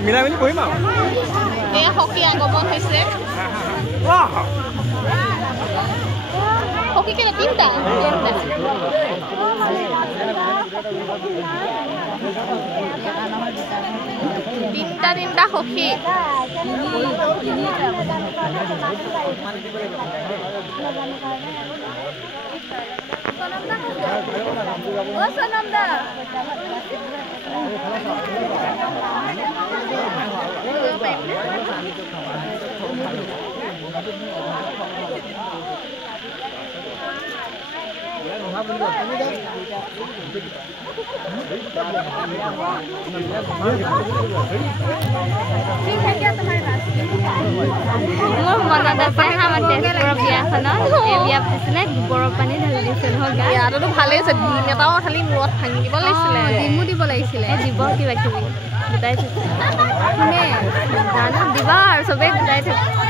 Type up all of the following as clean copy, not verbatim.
মিলাই মিলি কৰিম আৰু এই হকী আগমন হৈছে হকী কেনে তিনটা হকী মোৰ মনত আছে আমাৰ তেজপুৰৰ বিয়াখনত এই বিয়া পাতিছিলে গোবৰৰ পানী ঢালি দিছিল ইয়াতো ভালেই আছে ডিম এটাও খালি মূৰত ভাঙি দিব লাগিছিলে ডিমো দিব লাগিছিলে দিব কিবা কিবি গোটাই কোনে জানো দিবা আৰু চবেই গোটাই থাকে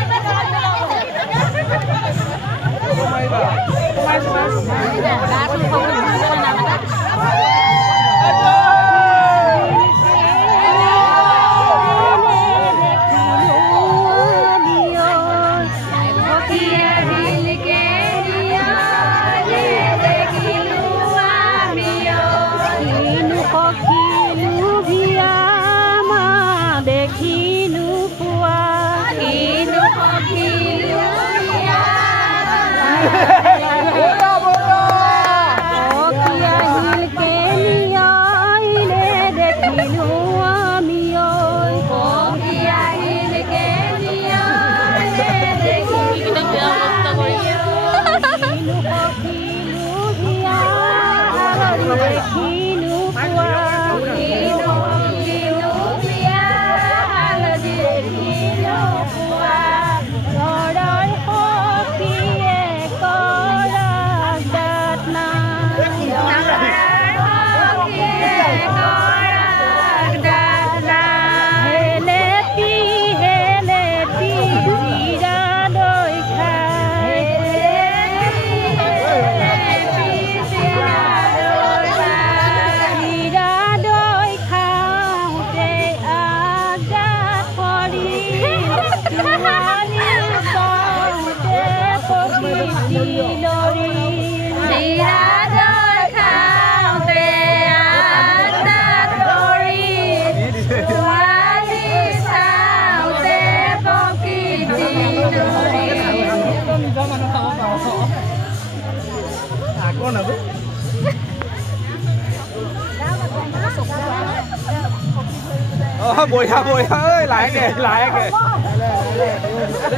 বঢ়িয়া বঢ়িয়া ঐ লাহেকে লাহেকে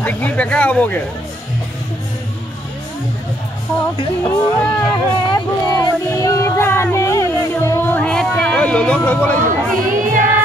ডিগ্ৰী বেকা হ'বগে ললক ধৰিব লাগিব